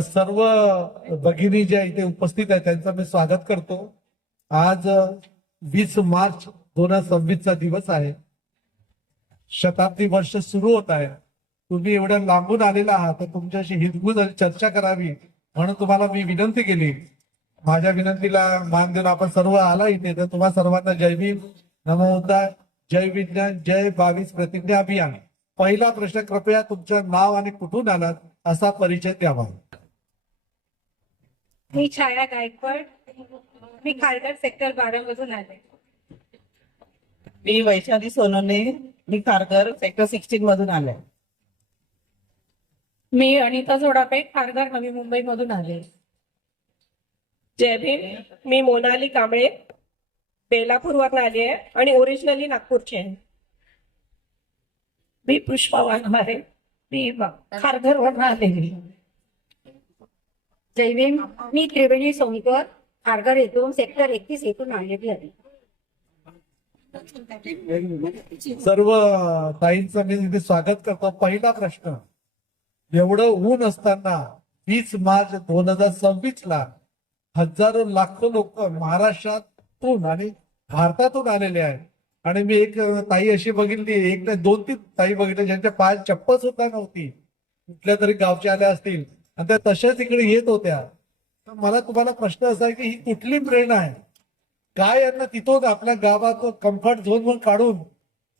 सर्व भगिनी ज्या इथे उपस्थित आहेत त्यांचं मी स्वागत करतो। आज 20 मार्च 2026 दिवस आहे। शताब्दी वर्ष सुरू होत आहे। तुम्ही एवढ्या लांबून आलेला आहात तर तुमच्याशी हितगुज चर्चा करावी म्हणून तुम्हाला मी विनंती केली। माझ्या विनंतीला मान देऊन आपण सर्व आला इथे, तर तुम्हा सर्वांना जय भीम, नमो बुद्धाय, जय विज्ञान, जय 22 प्रतिज्ञा अभियान। पहिला प्रश्न, कृपया तुमचं नाव आणि कुठून आलात असा परिचय द्यावा। मी छाया गायकवाड, मी खारघर सेक्टर 12 मधून आले। मी वैशाली सोनोने, मी खारघर सेक्टर 16 मधून आले। मी अनिता जोडापे, खारघर नवी मुंबई मधून आले। जय भीम, मी मोनाली कांबळे, बेलापूरवरून आली आहे आणि ओरिजिनली नागपूरची आहे। मी पुष्पा वाघमारे, मी खारघरवरून आले। जय भीम, मी त्रिवेणी सोनकर, खारघर येथून सेक्टर 31 येथून आलेली आहे। सर्व ताईंचं मी इथे स्वागत करतो। पहिला प्रश्न, एवढं ऊन असताना 20 मार्च 2026 ला हजारो लाखो लोक महाराष्ट्रातून आणि भारतातून आलेले आहेत आणि मी एक ताई अशी बघितली, एक नाही 2-3 ताई बघितल्या ज्यांच्या पायात चप्पल सुद्धा नव्हती, कुठल्या तरी गावच्या आल्या असतील आणि त्या तशाच इकडे येत होत्या। तर मला तुम्हाला प्रश्न असा आहे की ही कुठली प्रेरणा आहे, काय यांना तिथून आपल्या गावात कम्फर्ट झोन वर काढून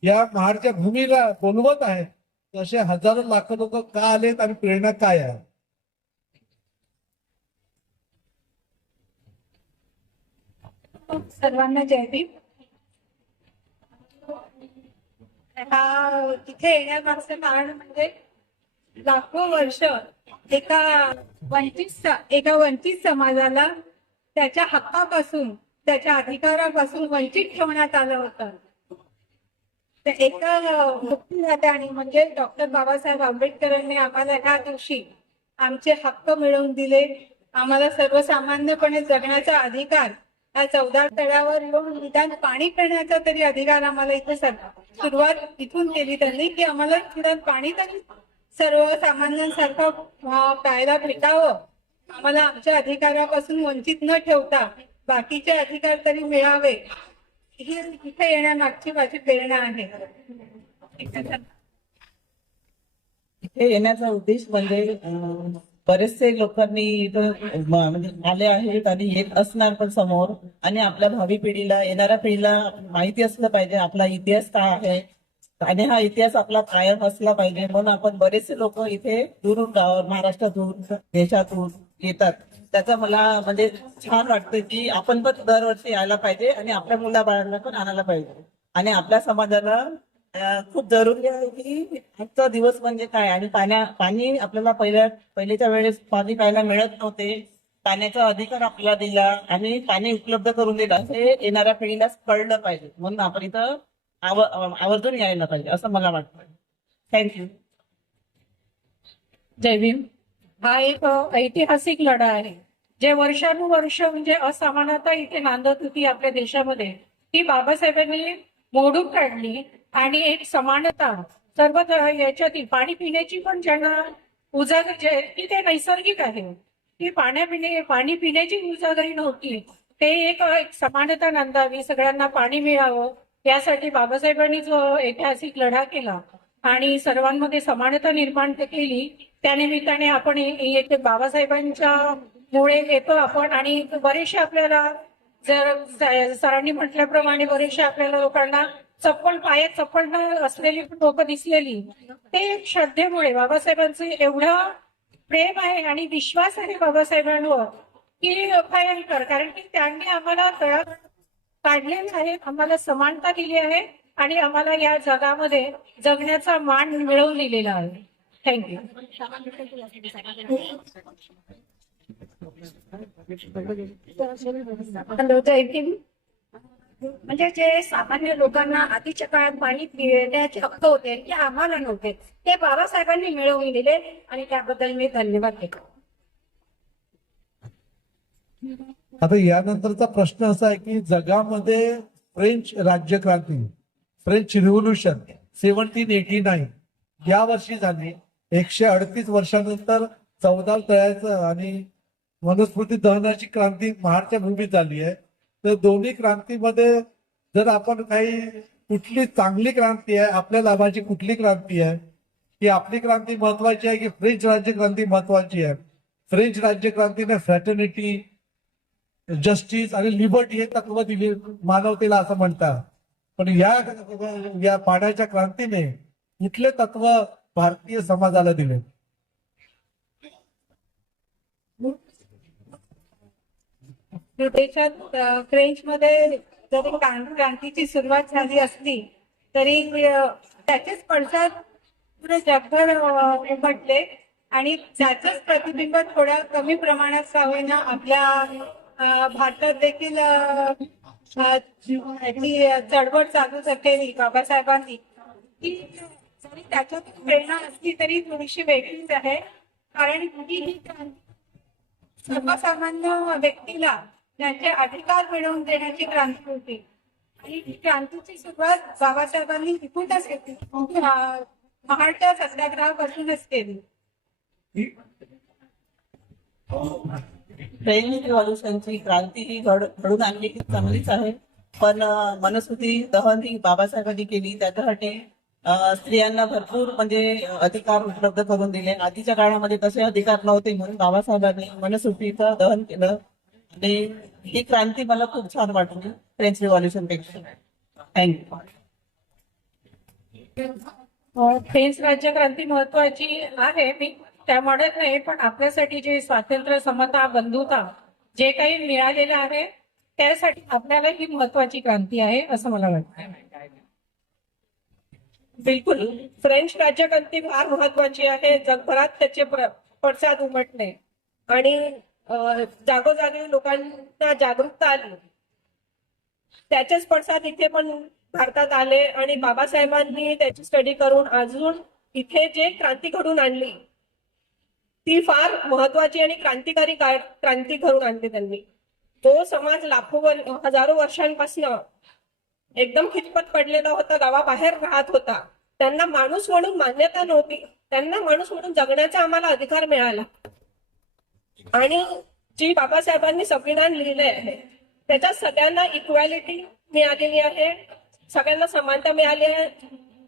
या महाडच्या भूमीला बोलवत आहेत? असे हजारो लाखो लोक का आलेत आणि प्रेरणा काय आहे? सर्वांना जय भीम। तिथे येण्यामागचं कारण म्हणजे लाखो वर्ष एका वंचित समाजाला त्याच्या हक्कापासून, त्याच्या अधिकारापासून वंचित ठेवण्यात आलं होतं। तर एका मुक्तीदात्याने म्हणजे डॉक्टर बाबासाहेब आंबेडकरांनी आम्हाला ह्या दिवशी आमचे हक्क मिळवून दिले। आम्हाला सर्वसामान्यपणे जगण्याचा अधिकार, या 14 तळ्यावर येऊन निदान पाणी पिण्याचा तरी अधिकार आम्हाला इथे सुरुवात इथून केली त्यांनी, की आम्हाला निदान पाणी तरी सर्वसामान्यांसारखं प्यायला भेटावं, आम्हाला आमच्या अधिकारापासून वंचित न ठेवता बाकीचे अधिकार तरी मिळावे, ही इथे येण्यामागची माझी प्रेरणा आहे। इथे येण्याचा उद्देश म्हणजे बरेचसे लोकांनी इथं म्हणजे आले आहेत आणि येत असणार पण समोर, आणि आपल्या भावी पिढीला, येणाऱ्या पिढीला माहिती असलं पाहिजे आपला इतिहास काय आहे आणि हा इतिहास आपला कायम असला पाहिजे। म्हणून आपण बरेचसे लोक इथे दुरून गावावर, महाराष्ट्रातून, देशातून येतात। त्याचा मला म्हणजे छान वाटतं की आपण पण दरवर्षी यायला पाहिजे आणि आपल्या मुलाबाळांना पण आणायला पाहिजे। आणि आपल्या समाजाला खूप जरुरी आहे की आजचा दिवस म्हणजे काय, आणि पाणी आपल्याला पहिल्याच्या वेळेस पाणी प्यायला मिळत नव्हते, पाण्याचा अधिकार आपल्याला दिला आणि पाणी उपलब्ध करून दिला, हे येणाऱ्या पिढीला कळलं पाहिजे। म्हणून आपण इथं आवर्जून यायला पाहिजे असं मला वाटतं। थँक्यू। जय भीम, हा एक ऐतिहासिक लढा आहे। जे वर्षानुवर्ष म्हणजे असमानता इथे नांदत होती आपल्या देशामध्ये, ती बाबासाहेबांनी मोडून काढली आणि एक समानता सर्व याच्यातील पाणी पिण्याची पण ज्यांना उजागर ती ते नैसर्गिक आहे, ती पाणी पिण्याची उजागरी नव्हती, ते एक समानता नांदावी, सगळ्यांना पाणी मिळावं यासाठी बाबासाहेबांनी जो ऐतिहासिक लढा केला आणि सर्वांमध्ये समानता निर्माण केली, त्यानिमित्ताने आपण येथे बाबासाहेबांच्या मुळे येतो आपण। आणि बरेचसे आपल्याला, जर सरांनी म्हटल्याप्रमाणे, बरेचसे आपल्याला लोकांना पायात चप्पल असलेली लोक दिसलेली, ते श्रद्धेमुळे बाबासाहेबांचं एवढं प्रेम आहे आणि विश्वास आहे बाबासाहेबांवर की भयंकर, कारण की त्यांनी आम्हाला तळात काढलेलं आहे, आम्हाला समानता दिली आहे आणि आम्हाला या जगामध्ये जगण्याचा मान मिळवून दिलेला आहे। थँक्यू। हॅलो, जय भीम। म्हणजे जे सामान्य लोकांना आधीच्या काळात पाणी पिण्याचे हक्क होते ते आम्हाला नव्हते, ते बाबासाहेबांनी मिळवून दिले आणि त्याबद्दल मी धन्यवाद देतो। आता यानंतरचा प्रश्न असा आहे की जगामध्ये फ्रेंच राज्यक्रांती, फ्रेंच रिव्होल्यूशन 1789 या वर्षी झाली। 138 वर्षानंतर चौदा तळ्याचं आणि मनुस्मृती दहनाची क्रांती महाडच्या भूमीत झाली आहे. तर दोन्ही क्रांतीमध्ये जर आपण काही कुठली चांगली क्रांती आहे, आपल्या लाभाची कुठली क्रांती आहे, की आपली क्रांती महत्वाची आहे की फ्रेंच राज्य क्रांती महत्वाची आहे? फ्रेंच राज्य क्रांतीने फ्रॅटर्निटी, जस्टिस आणि लिबर्टी हे तत्व दिले मानवतेला असं म्हणतात. पण या पाण्याच्या क्रांतीने कुठले तत्व भारतीय समाजाला दिले? देशात फ्रेंचमध्ये जरी क्रांतीची सुरुवात झाली असली तरी त्याचेच पडसाद पुढे जगभर उमटले आणि त्याचंच प्रतिबिंब थोड्या कमी प्रमाणात का होईना आपल्या भारतात देखील ती चळवळ चालू केली बाबासाहेबांनी. ती जरी त्याच्यात प्रेरणा असली तरी थोडीशी वेगळीच आहे, कारण ही क्रांती सर्वसामान्य व्यक्तीला त्यांचे अधिकार मिळवून देण्याची क्रांती होती आणि ही क्रांतीची सुरुवात बाबासाहेबांनी इथूनच केली, महाडच्या सत्याग्रहापासूनच केली. फ्रेंच रिव्हॉल्युशनची क्रांती ही घडून आणली की चांगलीच आहे, पण मनुस्मृती दहन ही बाबासाहेबांनी केली. त्याच्यासाठी स्त्रियांना भरपूर म्हणजे अधिकार उपलब्ध करून दिले. आधीच्या काळामध्ये तसे अधिकार नव्हते, म्हणून बाबासाहेबांनी मनुस्मृतीचं दहन केलं आणि ही क्रांती मला खूप छान वाटली फ्रेंच रिव्हॉल्युशन पेक्षा. थँक्यू. फ्रेंच राज्यक्रांती महत्वाची आहे, मी त्या म्हणत नाही, पण आपल्यासाठी जे स्वातंत्र्य, समता, बंधुता जे काही मिळालेलं आहे त्यासाठी आपल्याला ही महत्वाची क्रांती आहे असं मला वाटतं. बिलकुल, फ्रेंच राज्यक्रांती फार महत्वाची आहे. जगभरात त्याचे पडसाद उमटले आणि जागोजागी लोकांना जागरूकता आली. त्याचेच पडसाद इथे पण भारतात आले आणि बाबासाहेबांनी त्याची स्टडी करून अजून इथे जे क्रांती घडून आणली ती फार महत्वाची आणि क्रांतिकारी क्रांती घडून आणली त्यांनी. तो समाज हजारो वर्षांपासून एकदम खितपत पडलेला होता, गावाबाहेर राहत होता. त्यांना माणूस म्हणून मान्यता नव्हती, त्यांना माणूस म्हणून जगण्याचा आम्हाला अधिकार मिळाला. आणि जी बाबासाहेबांनी संविधान लिहिले आहे त्याच्यात सगळ्यांना इक्वॅलिटी मिळालेली आहे, सगळ्यांना समानता मिळाली आहे.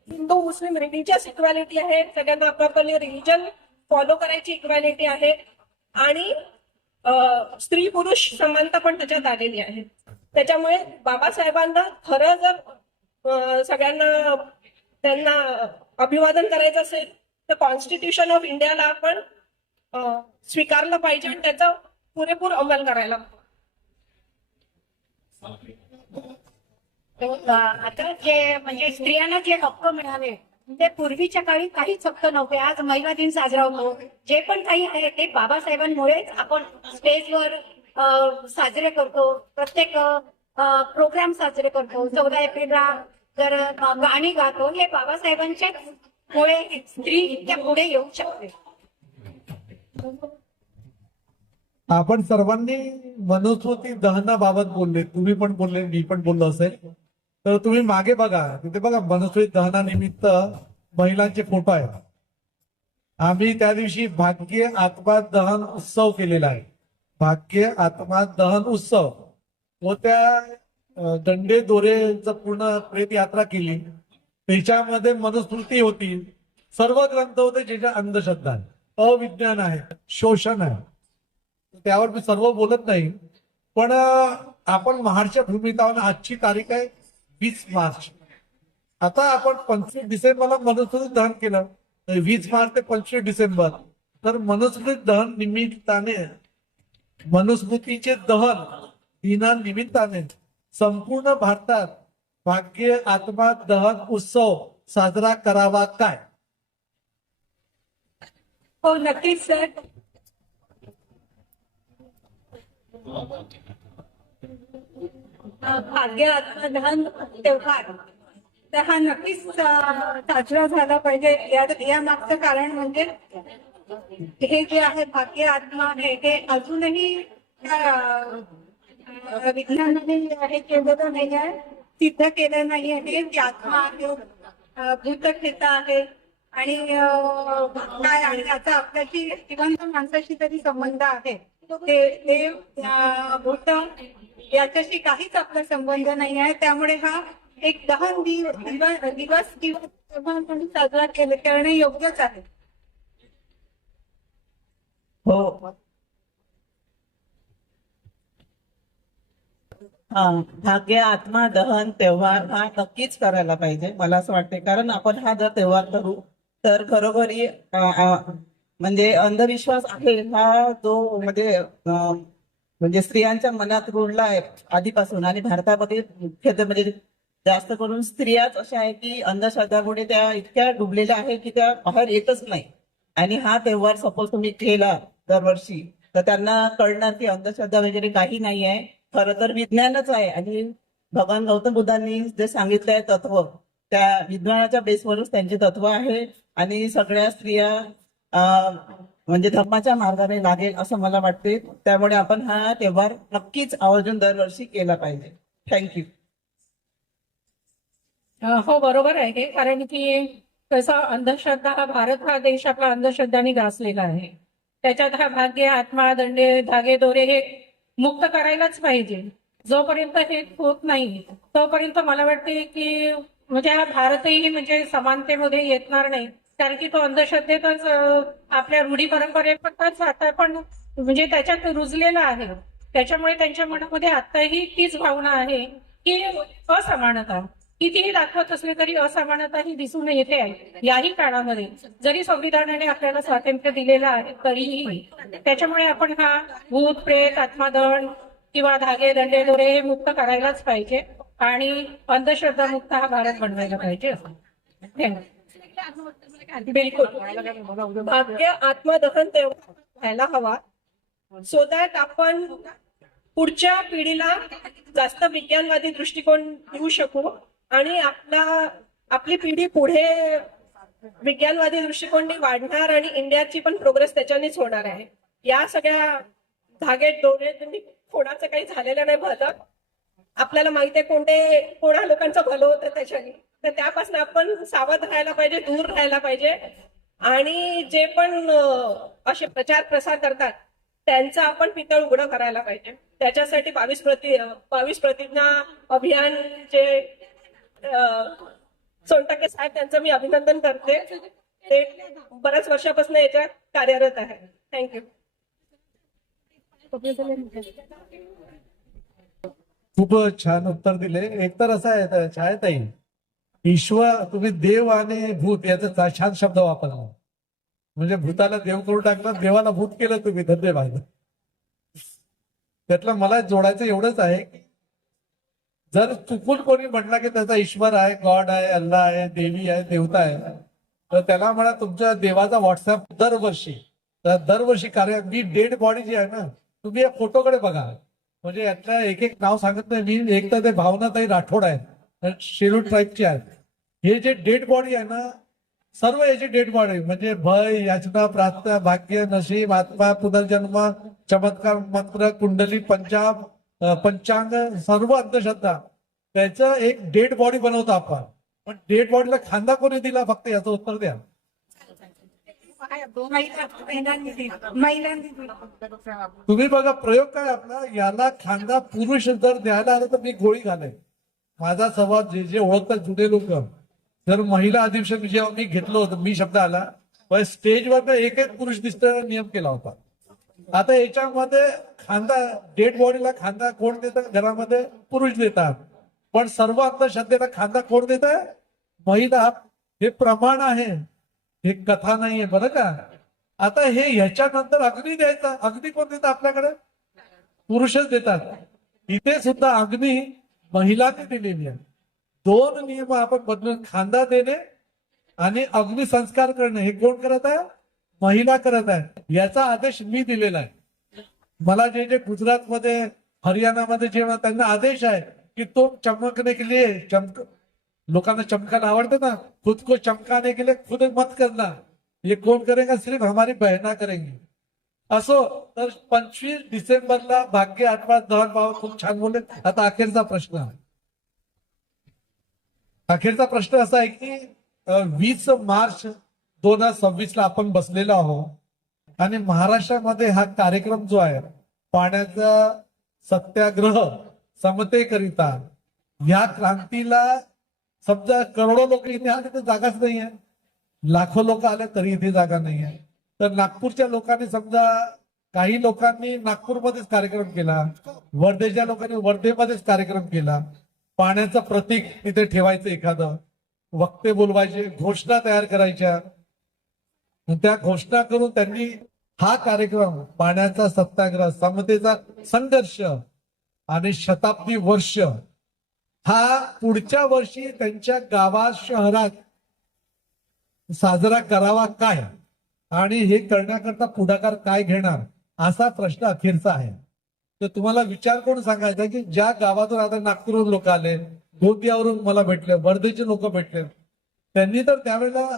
हिंदू मुस्लिम रिलिजियस इक्वॅलिटी आहे, सगळ्यांना आपापले रिलिजन फॉलो करायची इक्वॅलिटी आहे आणि स्त्री पुरुष समानता पण त्याच्यात आलेली आहे. त्याच्यामुळे बाबासाहेबांना खरं जर सगळ्यांना त्यांना अभिवादन करायचं असेल तर कॉन्स्टिट्यूशन ऑफ इंडियाला आपण स्वीकारलं पाहिजे आणि त्याचा पुरेपूर अंमल करायला. आता जे म्हणजे स्त्रियांना जे हक्क मिळाले ते पूर्वीच्या काळी काहीच हक्क नव्हते. आज महिला दिन साजरा होतो, जे पण काही आहे ते बाबासाहेबांमुळेच आपण स्टेजवर साजरे करतो, प्रत्येक प्रोग्राम साजरे करतो. 14 एप्रिलला जर गाणी गातो, हे बाबासाहेबांच्या मुळे स्त्री इतक्या पुढे येऊ शकते. आपण सर्वांनी मनुस्मृती दहनाबाबत बोलले, तुम्ही पण बोलले, मी पण बोललो असेल. तर तुम्ही मागे बघा, तिथे बघा मनुस्मृती दहनानिमित्त महिलांचे फोटो आहेत. आम्ही त्या दिवशी भाग्य आत्मा दहन उत्सव केलेला आहे. भाग्य आत्मा दहन उत्सव व त्या दंडे दोरेचं पूर्ण प्रेत यात्रा केली. त्याच्यामध्ये मनुस्मृती होती, सर्व ग्रंथ होते ज्याच्या अंधश्रद्धा आहे, अविज्ञान आहे, शोषण आहे. त्यावर मी सर्व बोलत नाही, पण आपण महाडच्या भूमीत आहोत. आजची तारीख आहे 20 मार्च. आता आपण 25 डिसेंबरला मनुस्मृती दहन केलं, 20 मार्च ते 25 डिसेंबर. तर मनुस्मृती दहन निमित्ताने, मनुस्मृतीचे दहन दिनानिमित्ताने संपूर्ण भारतात भाग्य आत्मा दहन उत्सव साजरा करावा काय? हो, नक्कीच सर. भाग्य आत्मदहन त्योहार तर हा नक्कीच साजरा झाला पाहिजे. या मागचं कारण म्हणजे हे जे आहे भाग्य आत्मा हे अजूनही विज्ञानाने हे केलेलं नाही आहे, सिद्ध केलं नाही आहे की आत्मा आहे, भूतखेता आहे आणि काय आणि आता आपल्याशी जिवंत माणसाशी तरी संबंध आहे ते भूत याच्याशी काहीच आपला संबंध नाही आहे. त्यामुळे हा एक दहन दिवस किंवा म्हणून साजरा करणे योग्यच आहे. हो. हा, भाग्य आत्मा दहन त्योहार हा नक्कीच करायला पाहिजे मला असं वाटते. कारण आपण हा जर त्योहार करू तर घरोघरी म्हणजे अंधविश्वास आहे हा जो म्हणजे स्त्रियांच्या मनात रुळला आहे आधीपासून. आणि भारतामध्ये मुख्यतः म्हणजे जास्त करून स्त्रियाच अशा आहे की अंधश्रद्धामुळे त्या इतक्या डुबलेल्या आहे की त्या बाहेर येतच नाही. आणि हा त्योहार सपोज तुम्ही केला दरवर्षी तर त्यांना कळणार की अंधश्रद्धा वगैरे काही नाही आहे, खरं तर विज्ञानच आहे. आणि भगवान गौतम बुद्धांनी जे सांगितलंय तत्व त्या विज्ञानाच्या बेसवरच त्यांचे तत्व आहे. आणि सगळ्या स्त्रिया म्हणजे धर्माच्या मार्गाने लागेल असं मला वाटते. त्यामुळे आपण हा त्योहार नक्कीच आवर्जून दरवर्षी केला पाहिजे. थँक्यू. हो बरोबर आहे. कारण की कसं अंधश्रद्धा भारत हा देश आपला अंधश्रद्धाने ग्रासलेला आहे. त्याच्यात हा भाग्य आत्मा दंडे धागे दोरे हे मुक्त करायलाच पाहिजे. जोपर्यंत हे होत नाही तोपर्यंत मला वाटते की म्हणजे हा भारतही म्हणजे समानतेमध्ये येतणार नाही. कारण की तो अंधश्रद्धेतच आपल्या रूढी परंपरेतच आता पण म्हणजे त्याच्यात रुजलेला आहे. त्याच्यामुळे त्यांच्या मनामध्ये आताही तीच भावना आहे की असमानता कितीही दाखवत असले तरी असमानता ही दिसून येते आहे याही काळामध्ये. जरी संविधानाने आपल्याला स्वातंत्र्य दिलेलं आहे तरीही त्याच्यामुळे आपण हा भूत प्रेत आत्मादहन किंवा धागे दंडे दोरे हे मुक्त करायलाच पाहिजे आणि अंधश्रद्धा मुक्त हा भारत बनवायला पाहिजे असं. बिलकुल भाग्य आत्मदहन तेव्हा व्हायला हवा सो दॅट आपण पुढच्या पिढीला जास्त विज्ञानवादी दृष्टिकोन देऊ शकू आणि आपली पिढी पुढे विज्ञानवादी दृष्टिकोनने वाढणार आणि इंडियाची पण प्रोग्रेस त्याच्यानेच होणार आहे. या सगळ्या धागे दोरे कोणाचं काही झालेलं नाही भलं. आपल्याला माहिती आहे कोणा लोकांचं भलं होतं त्याच्याने. तर त्यापासून आपण सावध राहायला पाहिजे, दूर राहायला पाहिजे. आणि जे पण असे प्रचार प्रसार करतात त्यांचं आपण पितळ उघडं करायला पाहिजे. त्याच्यासाठी 22 प्रतिज्ञा अभियान जे सोनटके साहेब त्यांचं मी अभिनंदन करते. ते बऱ्याच वर्षापासून याच्यात कार्यरत आहे. थँक्यू. खूप छान उत्तर दिले. एकतर असं आहे छायाताई, ईश्वर तुम्ही देव आणि भूत याचा छान शब्द वापरला. म्हणजे भूताला देव करून टाकलं, देवाला भूत केलं तुम्ही. धन्यवाद. त्यातलं मला जोडायचं एवढंच आहे की जर चुकून कोणी म्हटला की त्याचा ईश्वर आहे, गॉड आहे, अल्ला आहे, देवी आहे, देवता आहे, तर त्याला म्हणा तुमच्या देवाचा व्हॉट्सअप दरवर्षी कार्य मी डेड बॉडी जी आहे ना, तुम्ही या फोटोकडे बघा. म्हणजे यातलं एक एक नाव सांगत नाही मी. एक तर ते भावनाताई राठोड आहेत, शेड्यूल ट्राईबची आहेत. हे जे डेड बॉडी आहे ना, सर्व याची डेड बॉडी म्हणजे भय, याचना, प्रार्थना, भाग्य, नशीब, आत्मा, पुनर्जन्म, चमत्कार, मंत्र, कुंडली, पंचांग, सर्व अंधश्रद्धा त्याचं एक डेड बॉडी बनवतो आपण. पण डेड बॉडीला खांदा कोणी दिला फक्त याचं उत्तर द्या. तुम्ही बघा प्रयोग काय आपला. याला खांदा पुरुष जर द्यायला आला तर मी गोळी घालेन. माझा स्वभाव जे ओळखतात जुने लोक, जर महिला अधिवेशन जेव्हा मी घेतलं होतं, मी शब्द आला पण स्टेजवर एक पुरुष दिसतं नियम केला होता. आता याच्यामध्ये खांदा डेड बॉडीला खांदा कोण देतात घरामध्ये? पुरुष देतात. पण सर्व अंधश्रद्धेला खांदा कोण देत आहे? महिला. हे प्रमाण आहे, हे कथा नाहीये बरं का. आता हे ह्याच्यानंतर अग्नी द्यायचा. अग्नी कोण देतात आपल्याकडे? पुरुषच देतात. इथे सुद्धा अग्नी महिलांनी दिलेली आहे. 2 नियम आपण बदलून, खांदा देणे आणि अग्नी संस्कार करणे हे कोण करत आहे? महिला करत आहे. याचा आदेश मी दिलेला आहे. मला जे गुजरातमध्ये हरियाणामध्ये जेव्हा त्यांना आदेश आहे की तो चमकने के लिए लोकांना चमकायला आवडतं ना, खुद को चमकाने के लिए खुद मत करना, ये कौन करेगा? सिर्फ हमारी बहना करेंगी. असो तर 25 डिसेंबरला भाग्य आत्मा दहन भाव. खूप छान बोलले. आता अखेरचा प्रश्न असा आहे की 20 मार्च 2026 ला आपण बसलेलो आहोत आणि महाराष्ट्रामध्ये हा कार्यक्रम जो आहे पाण्याचा सत्याग्रह समतेकरिता या क्रांतीला समजा करोडो लोक इथे आले तर जागाच नाही आहे, लाखो लोक आले तरी इथे जागा नाही आहे. तर नागपूरच्या लोकांनी समजा काही लोकांनी नागपूरमध्येच कार्यक्रम केला, वर्धेच्या लोकांनी वर्धेमध्येच कार्यक्रम केला. पाण्याचं प्रतीक तिथे ठेवायचं, एखादं वक्ते बोलवायचे, घोषणा तयार करायच्या. त्या घोषणा करून त्यांनी हा कार्यक्रम पाण्याचा सत्याग्रह समतेचा संघर्ष आणि शताब्दी वर्ष हा पुढच्या वर्षी त्यांच्या गावात शहरात साजरा करावा काय आणि हे करण्याकरता पुढाकार काय घेणार असा प्रश्न अखेरचा आहे. तर तुम्हाला विचार करून सांगायचा की ज्या गावातून आता नागपूरवरून लोक आले, गोंदियावरून मला भेटले, वर्धेचे लोक भेटले, त्यांनी तर त्यावेळेला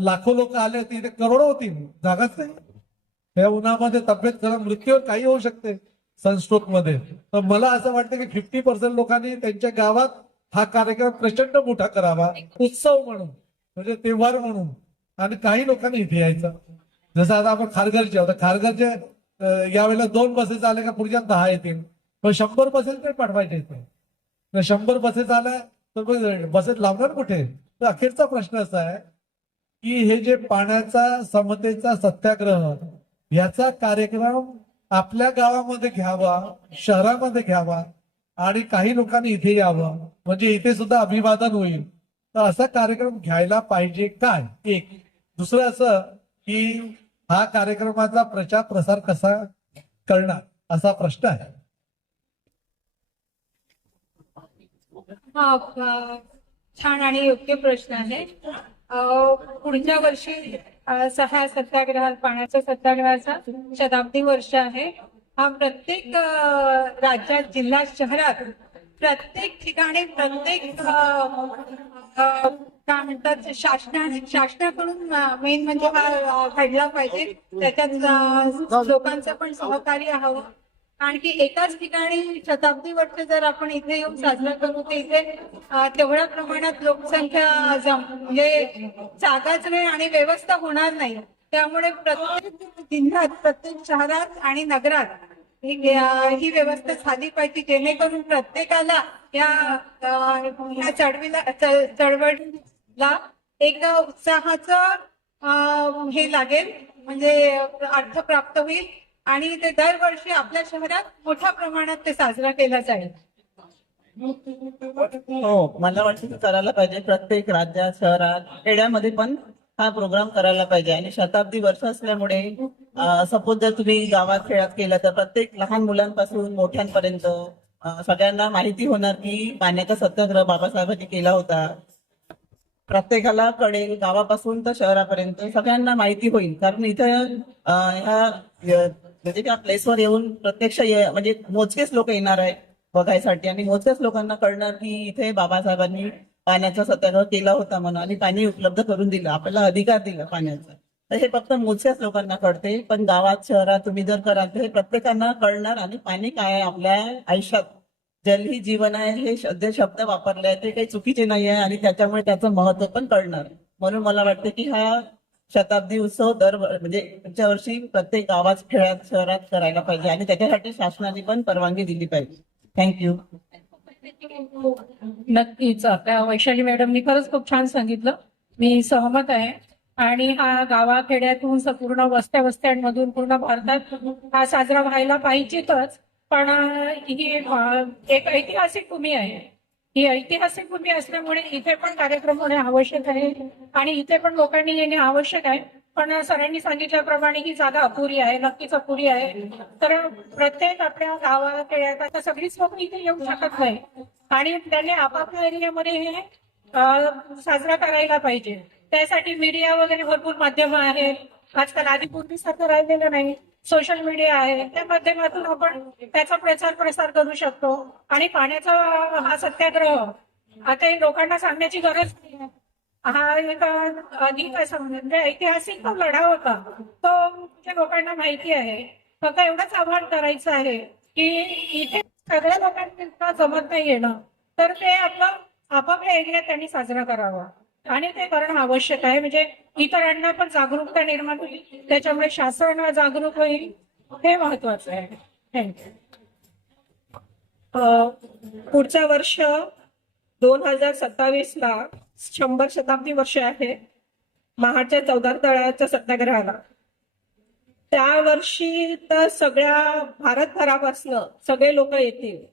लाखो लोक आले होते, इथे करोडो होती, जागाच नाही. या उन्हामध्ये तब्येत खराब, मृत्यू काही होऊ शकते सनस्ट्रोक मध्ये. तर मला असं वाटतं की 50% लोकांनी त्यांच्या गावात हा कार्यक्रम प्रचंड मोठा करावा, उत्सव म्हणून, म्हणजे तेव्हार म्हणून. आणि काही लोकांनी इथे यायचं. जसं आता आपण खारघरचे आहोत, खारघरचे यावेळेला 2 बसेस आले का पुढच्या 10 येतील, पण 100 बसेस नाही पाठवायचे इथे. 100 बसेस आल्या तर बसेस लावणार कुठे? तर अखेरचा प्रश्न असा आहे की हे जे पाण्याचा समतेचा सत्याग्रह याचा कार्यक्रम आपल्या गावामध्ये घ्यावा, शहरामध्ये घ्यावा आणि काही लोकांनी इथे यावं, म्हणजे इथे सुद्धा अभिवादन होईल. तर असा कार्यक्रम घ्यायला पाहिजे काय? एक. दुसरं असं की हा कार्यक्रमाचा प्रचार प्रसार कसा करणार असा प्रश्न आहे. छान आणि योग्य प्रश्न आहे. पुढच्या वर्षी हा सत्याग्रह, पाण्याच्या सत्याग्रहाचा शताब्दी वर्ष आहे. हा प्रत्येक राज्यात, जिल्ह्यात, शहरात, प्रत्येक ठिकाणी, प्रत्येक काय म्हणतात, शासनाकडून मेन म्हणजे हा घडला पाहिजे. त्याच्यात लोकांचं पण सहकार्य हवं. आणखी एकाच ठिकाणी शताब्दी वर्ष जर आपण इथे येऊन साजरा करू तर इथे तेवढ्या प्रमाणात लोकसंख्या म्हणजे जागाच नाही आणि व्यवस्था होणार नाही. त्यामुळे प्रत्येक जिल्ह्यात, प्रत्येक शहरात आणि नगरात ही व्यवस्था झाली पाहिजे, जेणेकरून प्रत्येकाला या चळवळीला एक उत्साहाचं हे लागेल, म्हणजे अर्थ प्राप्त होईल आणि ते दरवर्षी आपल्या शहरात मोठ्या प्रमाणात ते साजरा केला जाईल. हो, मला वाटतं की करायला पाहिजे. प्रत्येक राज्यात, शहरात, खेड्यामध्ये पण हा प्रोग्राम करायला पाहिजे. आणि शताब्दी वर्ष असल्यामुळे सपोज जर तुम्ही गावात खेळात केलं तर प्रत्येक लहान मुलांपासून मोठ्यांपर्यंत सगळ्यांना माहिती होणार की पाण्याचा सत्याग्रह बाबासाहेबांनी केला होता. प्रत्येकाला कळेल, गावापासून तर शहरापर्यंत सगळ्यांना माहिती होईल. कारण इथं ह्या म्हणजे त्या प्लेसवर येऊन प्रत्यक्ष म्हणजे मोजकेच लोक येणार आहे बघायसाठी आणि मोजक्याच लोकांना कळणार की इथे बाबासाहेबांनी पाण्याचा सत्याग्रह केला होता म्हणून आणि पाणी उपलब्ध करून दिलं, आपल्याला अधिकार दिला पाण्याचा. तर हे फक्त मोजक्याच लोकांना कळते. पण गावात, शहरात तुम्ही जर कराल तर हे प्रत्येकांना कळणार आणि पाणी काय आहे आपल्या आयुष्यात, जल ही जीवन आहे हे जे शब्द वापरले आहेत ते काही चुकीचे नाही आहे आणि त्याच्यामुळे त्याचं महत्व पण कळणार. म्हणून मला वाटतं की हा शताब्दी उत्सव म्हणजे पुढच्या वर्षी प्रत्येक गावात, खेड्यात, शहरात करायला पाहिजे आणि त्याच्यासाठी शासनाने पण परवानगी दिली पाहिजे. थँक्यू. नक्कीच आपल्या वैशाली मॅडमनी खरंच खूप छान सांगितलं, मी सहमत आहे. आणि हा गावाखेड्यातून पूर्ण वस्त्यांमधून पूर्ण भारतात हा साजरा व्हायला पाहिजेतच. पण ही एक ऐतिहासिक भूमी आहे. ही ऐतिहासिक भूमी असल्यामुळे इथे पण कार्यक्रम होणे आवश्यक आहे आणि इथे पण लोकांनी येणे आवश्यक आहे. पण सरांनी सांगितल्याप्रमाणे ही जागा अपुरी आहे, नक्कीच अपुरी आहे. तर प्रत्येक आपल्या गावाखेड्यात आता सगळीच लोक इथे येऊ शकत नाही आणि त्यांनी आपापल्या एरियामध्ये हे साजरा करायला पाहिजे. त्यासाठी मीडिया वगैरे भरपूर माध्यमं आहेत. आजकाल आधी पूर्वीसारखं राहिलेलं नाही, सोशल मीडिया आहे, त्या माध्यमातून आपण त्याचा प्रचार प्रसार करू शकतो. आणि पाण्याचा हा सत्याग्रह आता लोकांना सांगण्याची गरज नाही. हा एक अधिक असं म्हणजे ऐतिहासिक तो लढा होता, तो लोकांना माहिती आहे. फक्त एवढंच आवाहन करायचं आहे की इथे सगळ्या लोकांना जमत नाही येणं, तर ते आपलं आपापल्या एरियात त्यांनी साजरा करावा. आणि ते करणं आवश्यक आहे. म्हणजे इतरांना पण जागरूकता निर्माण होईल, त्याच्यामुळे शासन जागरूक होईल, हे महत्वाचं आहे. थँक्यू. पुढच्या वर्ष 2027ला 100 शताब्दी वर्ष आहे महाडच्या चौदार तळ्याच्या सत्याग्रहाला. त्या वर्षी तर सगळ्या भारतभरापासनं सगळे लोक येतील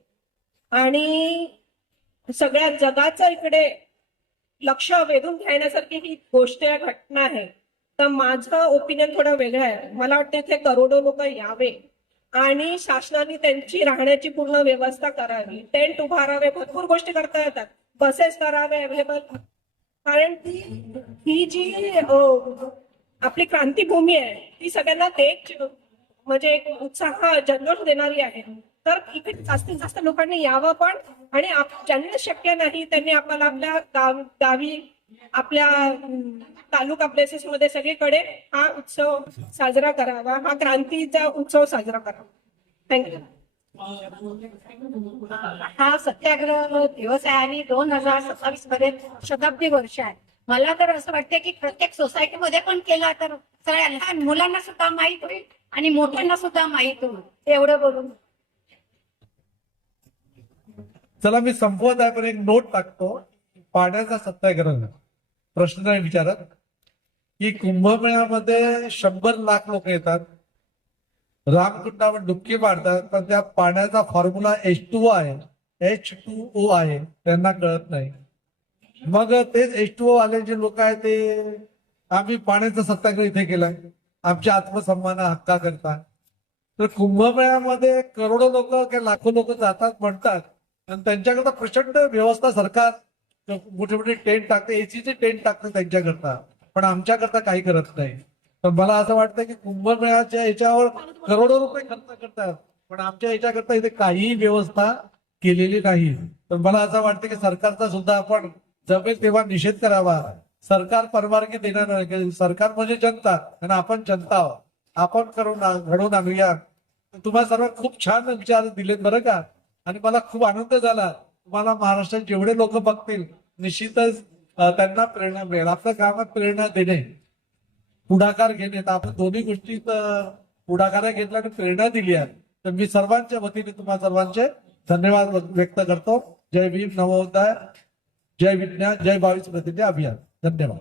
आणि सगळ्या जगाचं इकडे लक्ष वेधून घेण्यासारखी ही गोष्ट आहे, घटना आहे. तर माझं ओपिनियन थोडं वेगळं आहे. मला वाटतं इथे करोडो लोक यावे आणि शासनाने त्यांची राहण्याची पूर्ण व्यवस्था करावी, टेंट उभारावे, भरपूर गोष्टी करता येतात, बसेस करावे अवेलेबल. कारण ही जी आपली क्रांतीभूमी आहे ती सगळ्यांना देश म्हणजे एक उत्साह जल्लोष देणारी आहे. तर इकडे जास्तीत जास्त लोकांनी यावं पण, आणि ज्यांना शक्य नाही त्यांनी आपल्याला आपल्या गावी आपल्या तालुका प्लेसेस मध्ये सगळीकडे हा उत्सव साजरा करावा, हा क्रांतीचा उत्सव साजरा करावा. थँक्यू. हा सत्याग्रह दिवस आहे आणि 2027 मध्ये शताब्दी वर्ष आहे. मला तर असं वाटतं की प्रत्येक सोसायटीमध्ये पण केला तर सगळ्या लहान मुलांना सुद्धा माहित होईल आणि मोठ्यांना सुद्धा माहित होईल. एवढं बोलून चला मी संपवत आहे, पण एक नोट टाकतो. पाण्याचा सत्याग्रह प्रश्न नाही विचारत की कुंभमेळ्यामध्ये 100 लाख लोक येतात, रामकुंडावर डुबकी मारतात, पण त्या पाण्याचा फॉर्म्युला H2O आहे, H2O आहे, त्यांना कळत नाही. मग तेच H2O आले जे लोक आहेत ते आम्ही पाण्याचा सत्याग्रह इथे केलाय आमच्या आत्मसन्मान हक्का करता. तर कुंभमेळ्यामध्ये करोडो लोक किंवा लाखो लोक जातात म्हणतात आणि त्यांच्याकरता प्रचंड व्यवस्था सरकार मोठे मोठे टेंट टाकते, एसीचे टेंट टाकते त्यांच्याकरता, पण आमच्याकरता काही करत नाही. तर मला असं वाटतं की कुंभमेळ्याच्या याच्यावर करोडो रुपये खर्च करतात, पण आमच्या याच्याकरता इथे काहीही व्यवस्था केलेली नाही. तर मला असं वाटतं की सरकारचा सुद्धा आपण जमेल तेव्हा निषेध करावा. सरकार परवानगी देणार नाही, सरकार म्हणजे जनता आणि आपण जनता आहोत. आपण घडवून आणूया. तुम्हाला सर्व खूप छान विचार दिलेत बरं का, आणि मला खूप आनंद झाला. तुम्हाला महाराष्ट्रात जेवढे लोक बघतील निश्चितच त्यांना प्रेरणा मिळेल. आपल्या कामात प्रेरणा देणे, पुढाकार घेणे, तर आपण दोन्ही गोष्टीत पुढाकार घेतला आणि प्रेरणा दिली आहे. तर मी सर्वांच्या वतीने तुम्हा सर्वांचे धन्यवाद व्यक्त करतो. जय भीम, नवोदय, जय विज्ञान, जय 22 प्रतिज्ञा अभियान. धन्यवाद.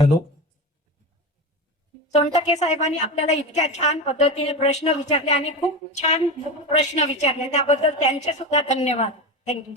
हॅलो. सोनटके साहेबांनी आपल्याला इतक्या छान पद्धतीने प्रश्न विचारले आणि खूप छान प्रश्न विचारले, त्याबद्दल त्यांचे सुद्धा धन्यवाद. थँक्यू.